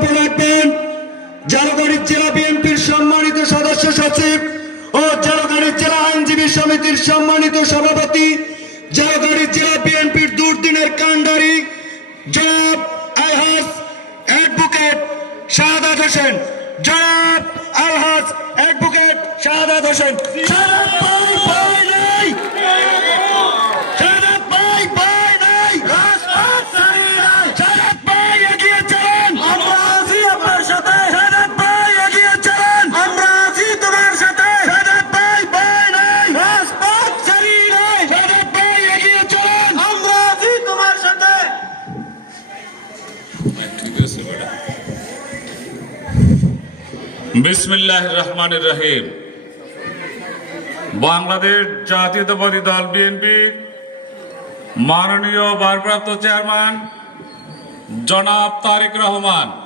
বক্তব্য রাখবেন জালগাড়ি জেলা বিএনপির সম্মানিত সদস্য সচিব ও জালগাড়ি জেলা আইনজীবী সমিতির সম্মানিত সভাপতি, জালগাড়ি জেলা বিএনপির দুর্দিনের কান্ডারি জনাব আলহাজ অ্যাডভোকেট শাহাদাত হোসেন। জনাব আলহাজ অ্যাডভোকেট শাহাদাত হোসেন। বিসমিল্লাহির রহমানির রহিম। বাংলাদেশ জাতীয়তাবাদী দল বিএনপি মাননীয় ভারপ্রাপ্ত চেয়ারম্যান জনাব তারেক রহমান